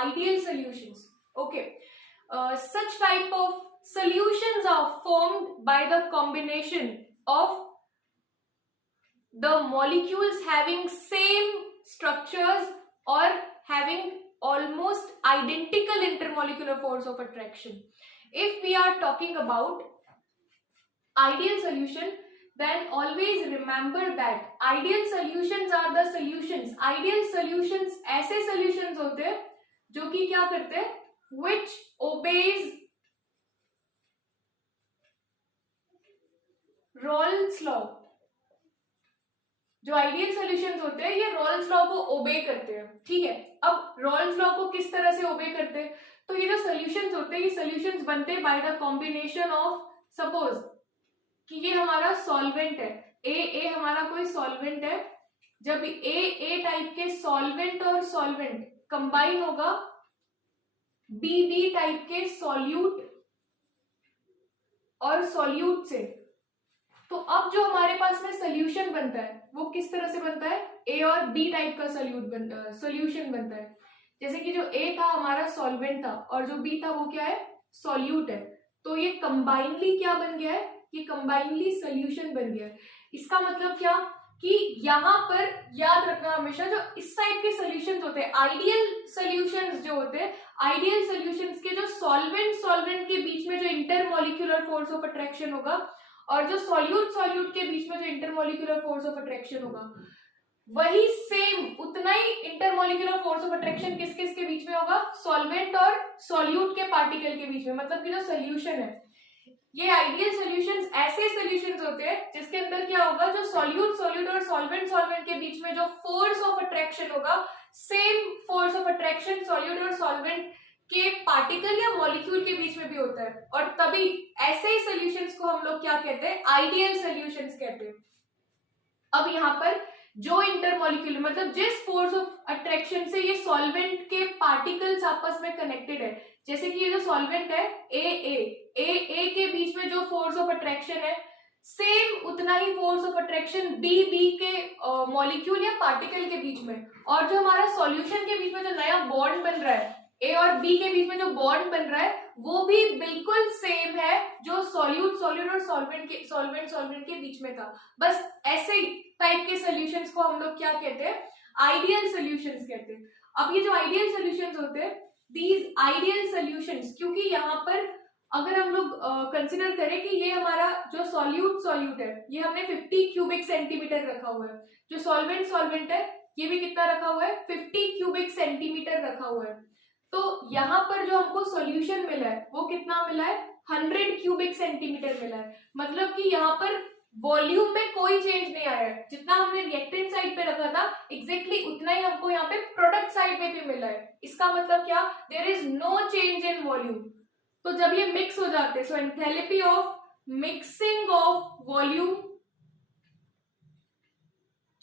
ideal solutions. Okay, such type of solutions are formed by the combination of the molecules having same structures or having almost identical intermolecular force of attraction. If we are talking about ideal solution, then always remember that ideal solutions are the solutions. Ideal solutions ऐसे solutions होते हैं जो कि क्या करते हैं, which obeys Rawls law. जो ideal solutions होते हैं ये रॉल्स लॉ को ओबे करते हैं. ठीक है, अब रॉल्स लॉ को किस तरह से ओबे करते हैं, तो ये जो सॉल्यूशंस होते हैं ये सॉल्यूशंस बनते हैं by the combination of, suppose कि ये हमारा सॉल्वेंट है, ए हमारा कोई सॉल्वेंट है. जब ए टाइप के सॉल्वेंट और सॉल्वेंट कंबाइन होगा बी टाइप के सॉल्यूट और सॉल्यूट से, तो अब जो हमारे पास में सोल्यूशन बनता है वो किस तरह से बनता है, ए और बी टाइप का सोल्यूशन बनता है. जैसे कि जो ए था हमारा सॉल्वेंट था और जो बी था वो क्या है, सॉल्यूट है. तो ये कंबाइनली क्या बन गया है, ये कंबाइनली सोल्यूशन बन गया है. इसका मतलब क्या कि यहाँ पर याद रखना हमेशा जो इस टाइप के सोल्यूशंस होते हैं, आइडियल सोल्यूशंस जो होते हैं, आइडियल सोल्यूशंस के जो सॉल्वेंट के बीच में जो इंटरमॉलिक्यूलर फोर्स ऑफ अट्रैक्शन होगा और जो सॉल्यूट के बीच में जो इंटरमॉलिक्यूलर फोर्स ऑफ अट्रैक्शन होगा, वही सेम उतना ही इंटरमॉलिक्यूलर फोर्स ऑफ अट्रैक्शन किस किस के बीच में होगा, सॉल्वेंट और सॉल्यूट के पार्टिकल के बीच में. मतलब कि जो सोल्यूशन है, ये आइडियल सॉल्यूशंस ऐसे सॉल्यूशंस होते हैं जिसके अंदर क्या होगा, जो सॉल्यूट और सॉल्वेंट के बीच में जो फोर्स ऑफ अट्रैक्शन होगा, same force of attraction solute और सॉल्वेंट के पार्टिकल या मॉलिक्यूल के बीच में भी होता है. और तभी ऐसे ही सॉल्यूशंस को हम लोग क्या कहते हैं, आइडियल सॉल्यूशंस कहते हैं. अब यहाँ पर जो इंटरमॉलिक्यूलर मतलब जिस फोर्स ऑफ अट्रैक्शन से ये सॉल्वेंट के पार्टिकल्स आपस में कनेक्टेड है, जैसे कि ये जो सॉल्वेंट है ए के बीच में जो फोर्स ऑफ अट्रैक्शन है, सेम उतना ही फोर्स ऑफ अट्रैक्शन बी के मॉलिक्यूल या पार्टिकल के बीच में. और जो हमारा सॉल्यूशन के बीच में जो नया बॉन्ड बन रहा है, ए और बी के बीच में जो बॉन्ड बन रहा है वो भी बिल्कुल सेम है जो सॉल्यूट और सॉल्वेंट के बीच में था. बस ऐसे ही टाइप के सॉल्यूशंस को हम लोग क्या कहते हैं, आइडियल सॉल्यूशंस कहते हैं. अब ये जो आइडियल सॉल्यूशंस होते हैं, दीज आइडियल सॉल्यूशंस, क्योंकि यहाँ पर अगर हम लोग कंसिडर करें कि ये हमारा जो सॉल्यूट है ये हमने 50 क्यूबिक सेंटीमीटर रखा हुआ है, जो सॉल्वेंट है ये भी कितना रखा हुआ है, 50 क्यूबिक सेंटीमीटर रखा हुआ है. तो यहाँ पर जो हमको सॉल्यूशन मिला है वो कितना मिला है, 100 क्यूबिक सेंटीमीटर मिला है. मतलब कि यहाँ पर वॉल्यूम में कोई चेंज नहीं आया है. जितना हमने रिएक्टेंट साइड पे रखा था एग्जैक्टली उतना ही हमको यहाँ पे प्रोडक्ट साइड पे भी मिला है. इसका मतलब क्या, there is no change in volume. तो जब ये मिक्स हो जाते हैं, so enthalpy of mixing of volume,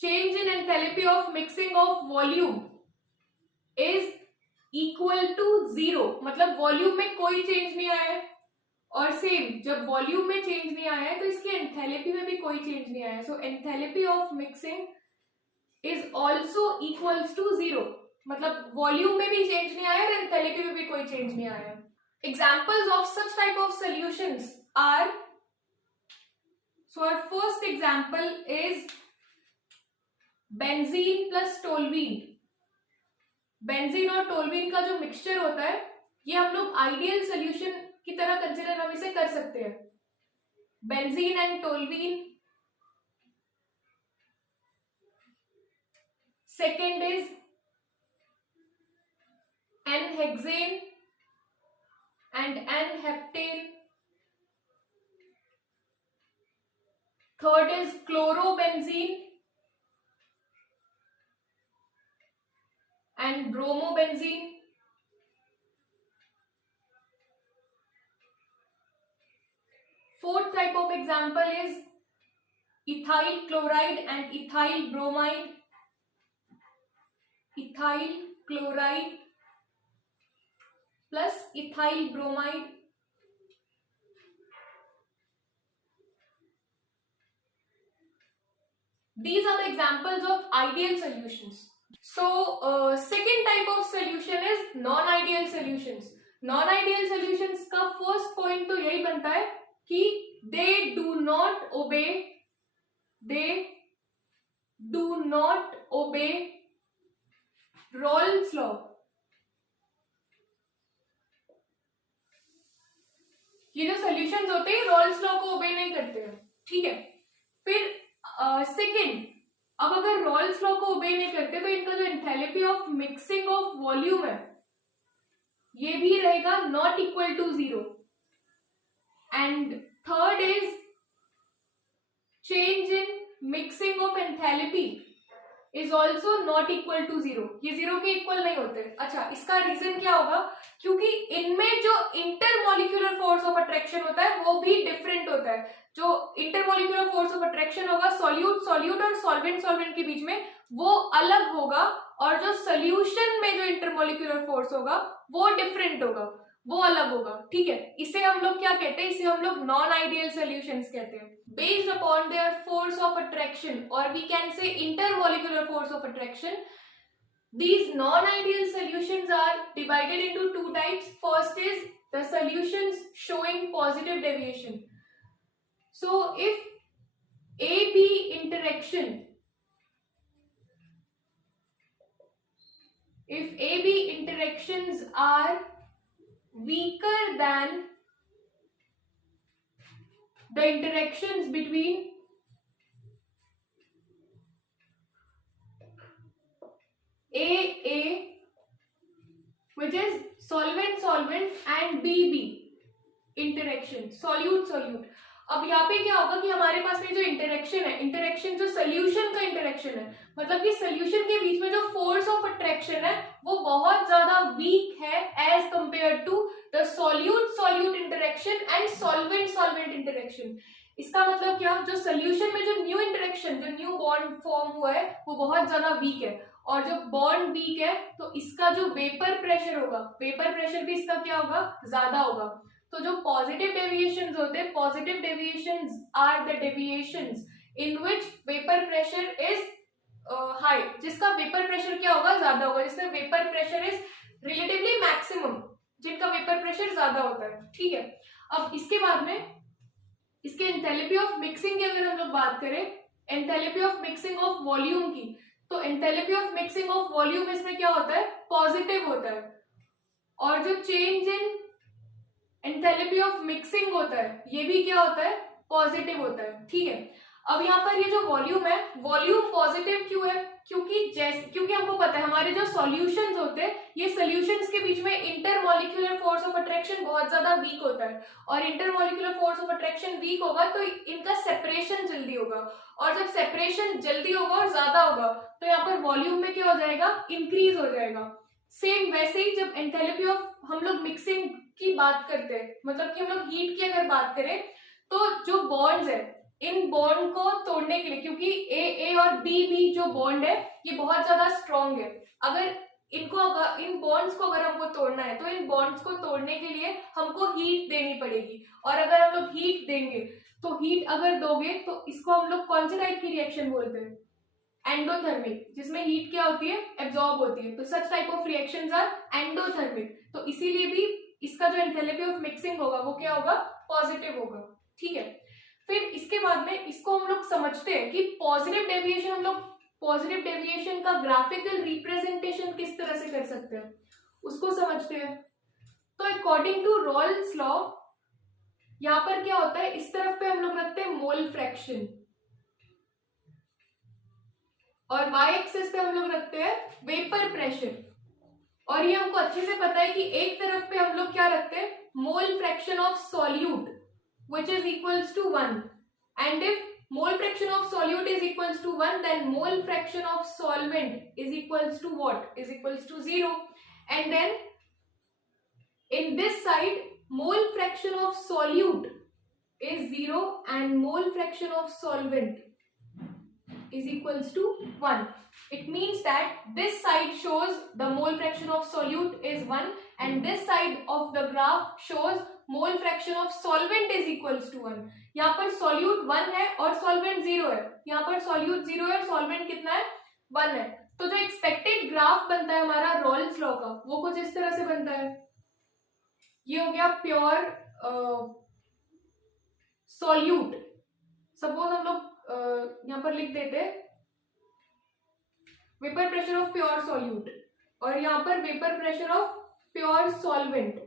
change in enthalpy of mixing of volume is equal to 0. मतलब वॉल्यूम में कोई चेंज नहीं आया है. और सेम जब वॉल्यूम में चेंज नहीं आया है तो इसकी एंथैल्पी में भी कोई चेंज नहीं आया है. So enthalpy of mixing is also equals to 0. मतलब वॉल्यूम में भी चेंज नहीं आया है, एंथैल्पी में भी कोई चेंज नहीं आया है. Examples of such type of solutions are, so our first example is benzene plus toluene. Benzene और टोल्यूइन का जो मिक्सचर होता है ये हम लोग आइडियल सोल्यूशन की तरह कंसिडर हम इसे कर सकते हैं. Benzene and toluene. Second is n hexane and n-heptane. Third is chlorobenzene and bromobenzene. Fourth type of example is ethyl chloride and ethyl bromide. Ethyl chloride plus ethyl bromide. These are the examples of ideal solutions. So second type of solution is non-ideal solutions. Non-ideal solutions का first point तो यही बनता है कि they do not obey Rolle's law. ये जो solutions होते हैं Rolle's law को obey नहीं करते हैं, ठीक है। फिर second, अब अगर रॉल्स लॉ को ओबे नहीं करते तो इनका जो enthalpy of mixing of volume है ये भी रहेगा not equal to 0। And third is change in mixing of enthalpy is also not equal to 0। ये 0 के इक्वल नहीं होते। अच्छा, इसका रीजन क्या होगा? क्योंकि इनमें जो इंटरमॉलिक्यूलर फोर्स ऑफ अट्रैक्शन होता है वो भी डिफरेंट होता है। जो इंटरमॉलिक्यूलर फोर्स ऑफ अट्रैक्शन होगा सॉल्यूट और सॉल्वेंट के बीच में, वो अलग होगा, और जो सोल्यूशन में जो इंटरमॉलिक्यूलर फोर्स होगा वो डिफरेंट होगा, वो अलग होगा, ठीक है। इसे हम लोग क्या कहते हैं? इसे हम लोग नॉन आइडियल सॉल्यूशंस कहते हैं। Based upon their force of attraction, और we can say intermolecular force of attraction, these non-ideal solutions are divided into two types. First is the solutions showing positive deviation. So if AB interactions are weaker than the interactions between AA, which is solvent and BB interaction, solute। अब यहाँ पे क्या होगा कि हमारे पास में जो interaction जो सोल्यूशन का इंटरेक्शन है, मतलब कि सोल्यूशन के बीच में जो फोर्स ऑफ अट्रैक्शन है वो बहुत ज्यादा वीक है as compare to the solute interaction and solvent interaction. इसका मतलब क्या? जो सोल्यूशन में जो न्यू बॉन्ड फॉर्म हुआ है वो बहुत ज्यादा वीक है, और जब बॉन्ड वीक है तो इसका जो वेपर प्रेशर होगा, वेपर प्रेशर भी इसका क्या होगा? ज्यादा होगा। तो जो पॉजिटिव डेविएशंस होते हैं, positive deviations are the deviations in which vapour pressure is high, जिसका वेपर प्रेशर क्या होगा? ज्यादा होगा, जिसका vapour pressure is relatively maximum, जिनका वेपर प्रेशर ज्यादा होता है, ठीक है। अब इसके बाद में इसके एंथैल्पी ऑफ मिक्सिंग की अगर हम लोग बात करें, enthalpy of mixing of volume की, तो enthalpy of mixing of volume इसमें क्या होता है? पॉजिटिव होता है, और जो change in enthalpy of mixing होता है ये भी क्या होता है? पॉजिटिव होता है, ठीक है। अब यहाँ पर ये जो वॉल्यूम है, वॉल्यूम पॉजिटिव क्यों है? क्योंकि हमको पता है हमारे जो सॉल्यूशंस होते हैं, ये सॉल्यूशंस के बीच में इंटरमॉलिक्यूलर फोर्स ऑफ अट्रैक्शन बहुत ज्यादा वीक होता है, और intermolecular force of attraction weak होगा तो इनका सेपरेशन जल्दी होगा, और जब सेपरेशन जल्दी होगा और ज्यादा होगा तो यहाँ पर वॉल्यूम में क्या हो जाएगा? इंक्रीज हो जाएगा। सेम वैसे ही जब एंथैल्पी ऑफ हम लोग मिक्सिंग की बात करते हैं, मतलब कि हम लोग हीट की अगर बात करें, तो जो बॉन्ड्स है इन बॉन्ड को तोड़ने के लिए, क्योंकि ए और बी जो बॉन्ड है ये बहुत ज्यादा स्ट्रॉन्ग है, अगर इन बॉन्ड्स को अगर हमको तोड़ना है तो इन बॉन्ड्स को तोड़ने के लिए हमको हीट देनी पड़ेगी, और अगर हम लोग हीट देंगे तो हीट अगर दोगे तो इसको हम लोग कौन से टाइप की रिएक्शन बोलते हैं? एंडोथर्मिक, जिसमें हीट क्या होती है? एब्जॉर्ब होती है। तो such type of reactions are endothermic, तो इसीलिए भी इसका जो एंथैल्पी ऑफ मिक्सिंग होगा वो क्या होगा? पॉजिटिव होगा, ठीक है। फिर इसके बाद में इसको हम लोग समझते हैं कि पॉजिटिव डेविएशन, हम लोग पॉजिटिव डेविएशन का ग्राफिकल रिप्रेजेंटेशन किस तरह से कर सकते हैं उसको समझते हैं। तो अकॉर्डिंग टू रॉल्स लॉ यहाँ पर क्या होता है? इस तरफ पे हम लोग रखते हैं मोल फ्रैक्शन, और वाई एक्सिस पे हम लोग रखते हैं वेपर प्रेशर, और ये हमको अच्छे से पता है कि एक तरफ पे हम लोग क्या रखते हैं? मोल fraction of solute which is equals to 1, and if mole fraction of solute is equals to 1, then mole fraction of solvent is equals to what? Is equals to 0. And then in this side mole fraction of solute is 0 and mole fraction of solvent is equals to 1. It means that this side shows the mole fraction of solute is 1 and this side of the graph shows mole fraction of solvent is equals to 1। यहाँ पर solute 1 है और solvent 0 है, यहाँ पर solute 0 है और solvent कितना है? 1 है। तो जो एक्सपेक्टेड ग्राफ बनता है हमारा रॉल्स लॉ का, वो कुछ इस तरह से बनता है। ये हो गया प्योर सॉल्यूट। सपोज हम लोग यहाँ पर लिख देते vapour pressure of pure solute, और यहाँ पर vapour pressure of pure solvent.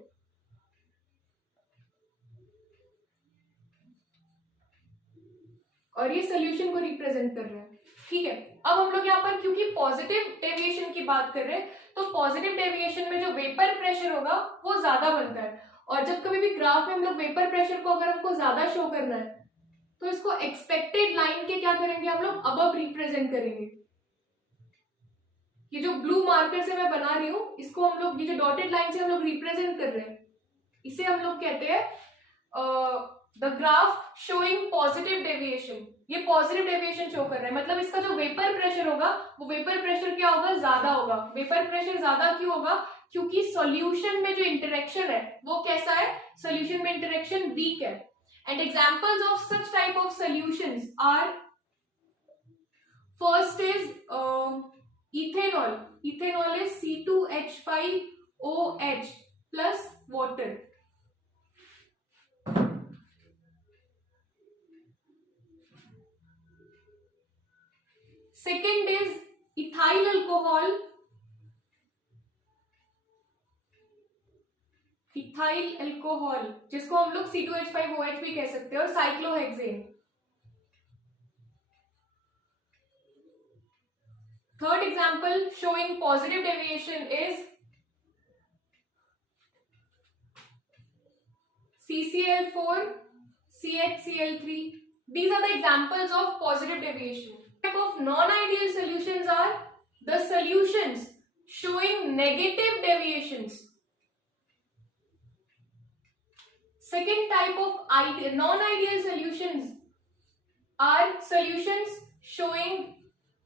और ये सोल्यूशन को रिप्रेजेंट कर रहे हैं। ठीक है, अब हम लोग यहाँ पर क्योंकि पॉजिटिव डेविएशन की बात कर रहे हैं, तो पॉजिटिव डेविएशन में जो वेपर प्रेशर होगा वो ज्यादा बनता है। और जब कभी भी ग्राफ में हम लोग वेपर प्रेशर को अगर हमको ज्यादा शो करना है, तो इसको एक्सपेक्टेड लाइन के क्या करेंगे हम लोग, अबव रिप्रेजेंट करेंगे। ये जो ब्लू मार्कर से मैं बना रही हूँ, इसको हम लोग, ये जो डॉटेड लाइन से हम लोग रिप्रेजेंट कर रहे हैं, इसे हम लोग कहते हैं the graph showing positive deviation. ये पॉजिटिव डेविएशन शो कर रहा है, मतलब इसका जो वेपर प्रेशर होगा वो वेपर प्रेशर क्या होगा, ज्यादा होगा। वेपर प्रेशर ज्यादा क्यों होगा, क्योंकि सॉल्यूशन में जो इंटरेक्शन है वो कैसा है, सॉल्यूशन में इंटरेक्शन वीक है। And examples of such type of solutions are, first is ethanol. Ethanol is C2H5OH plus water. Second is ethyl alcohol. Ethyl alcohol, जिसको हम लोग C2H5OH भी कह सकते हैं, और cyclohexane. Third example showing positive deviation is CCl4, CHCl3. These are the examples of positive deviation. Type of non-ideal solutions are the solutions showing negative deviations. Second type of non-ideal solutions are solutions showing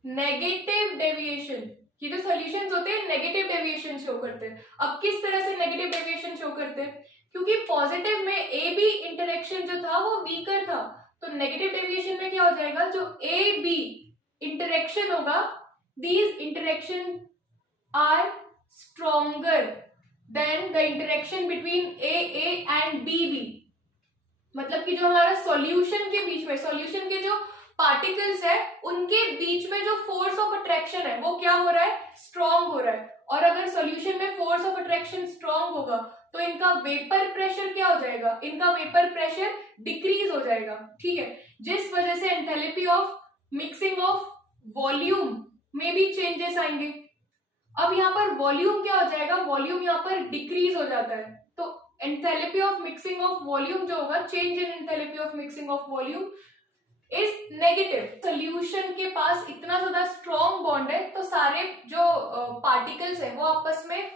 negative deviation. ये जो solutions होते हैं negative deviation show करते हैं। अब किस तरह से negative deviation शो करते हैं, क्योंकि पॉजिटिव में ए बी इंटरेक्शन जो था वो वीकर था, तो नेगेटिव डेविएशन में क्या हो जाएगा, जो ए बी इंटरेक्शन होगा, these interaction are stronger than the interaction between A and B B. मतलब कि जो हमारा सॉल्यूशन के बीच में, सॉल्यूशन के जो पार्टिकल्स है उनके बीच में जो फोर्स ऑफ अट्रैक्शन है वो क्या हो रहा है, स्ट्रॉन्ग हो रहा है। और अगर सॉल्यूशन में फोर्स ऑफ अट्रैक्शन स्ट्रॉन्ग होगा तो इनका वेपर प्रेशर क्या हो जाएगा, इनका वेपर प्रेशर डिक्रीज हो जाएगा। ठीक है, जिस वजह से enthalpy of mixing of volume में भी चेंजेस आएंगे। अब यहाँ पर वॉल्यूम क्या हो जाएगा, वॉल्यूम यहाँ पर डिक्रीज हो जाता है, तो enthalpy of mixing of volume जो होगा, change in enthalpy of mixing of volume is negative. Solution के पास इतना ज्यादा स्ट्रॉन्ग बॉन्ड है, तो सारे जो पार्टिकल्स है वो आपस में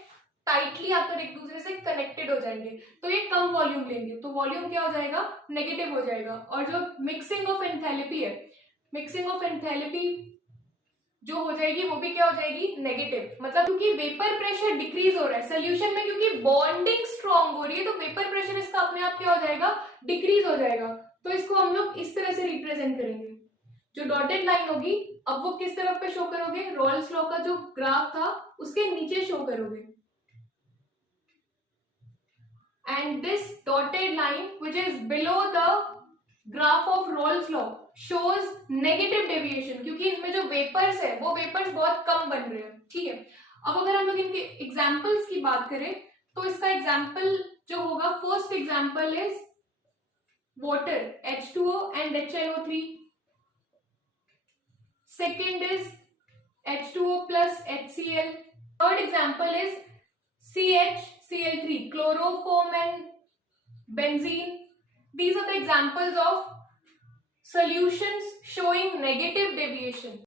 टाइटली आकर एक दूसरे से कनेक्टेड हो जाएंगे, तो ये कम वॉल्यूम लेंगे, तो वॉल्यूम क्या हो जाएगा, नेगेटिव हो जाएगा। और जो मिक्सिंग ऑफ एंथैल्पी है, मिक्सिंग ऑफ एंथैल्पी जो हो जाएगी वो भी क्या हो जाएगी, नेगेटिव। मतलब क्योंकि वेपर प्रेशर डिक्रीज हो रहा है सोल्यूशन में, क्योंकि बॉन्डिंग स्ट्रॉन्ग हो रही है, तो वेपर प्रेशर इसका अपने आप क्या हो जाएगा, डिक्रीज हो जाएगा। तो इसको हम लोग इस तरह से रिप्रेजेंट करेंगे। जो डॉटेड लाइन होगी, अब वो किस तरफ पे शो करोगे, रॉल्स लॉ का जो ग्राफ था उसके नीचे शो करोगे। And this dotted line which is below the graph of Rolle's law shows negative deviation, क्योंकि इनमें जो वेपर्स है वो वेपर्स बहुत कम बन रहे हैं। ठीक है, अब अगर हम लोग इनके एग्जाम्पल्स की बात करें तो इसका एग्जाम्पल जो होगा, first example is water H2O and HNO3. Second is H2O plus HCl. Third example is CHCl3, chloroform and benzene. These are the examples of solutions showing negative deviation.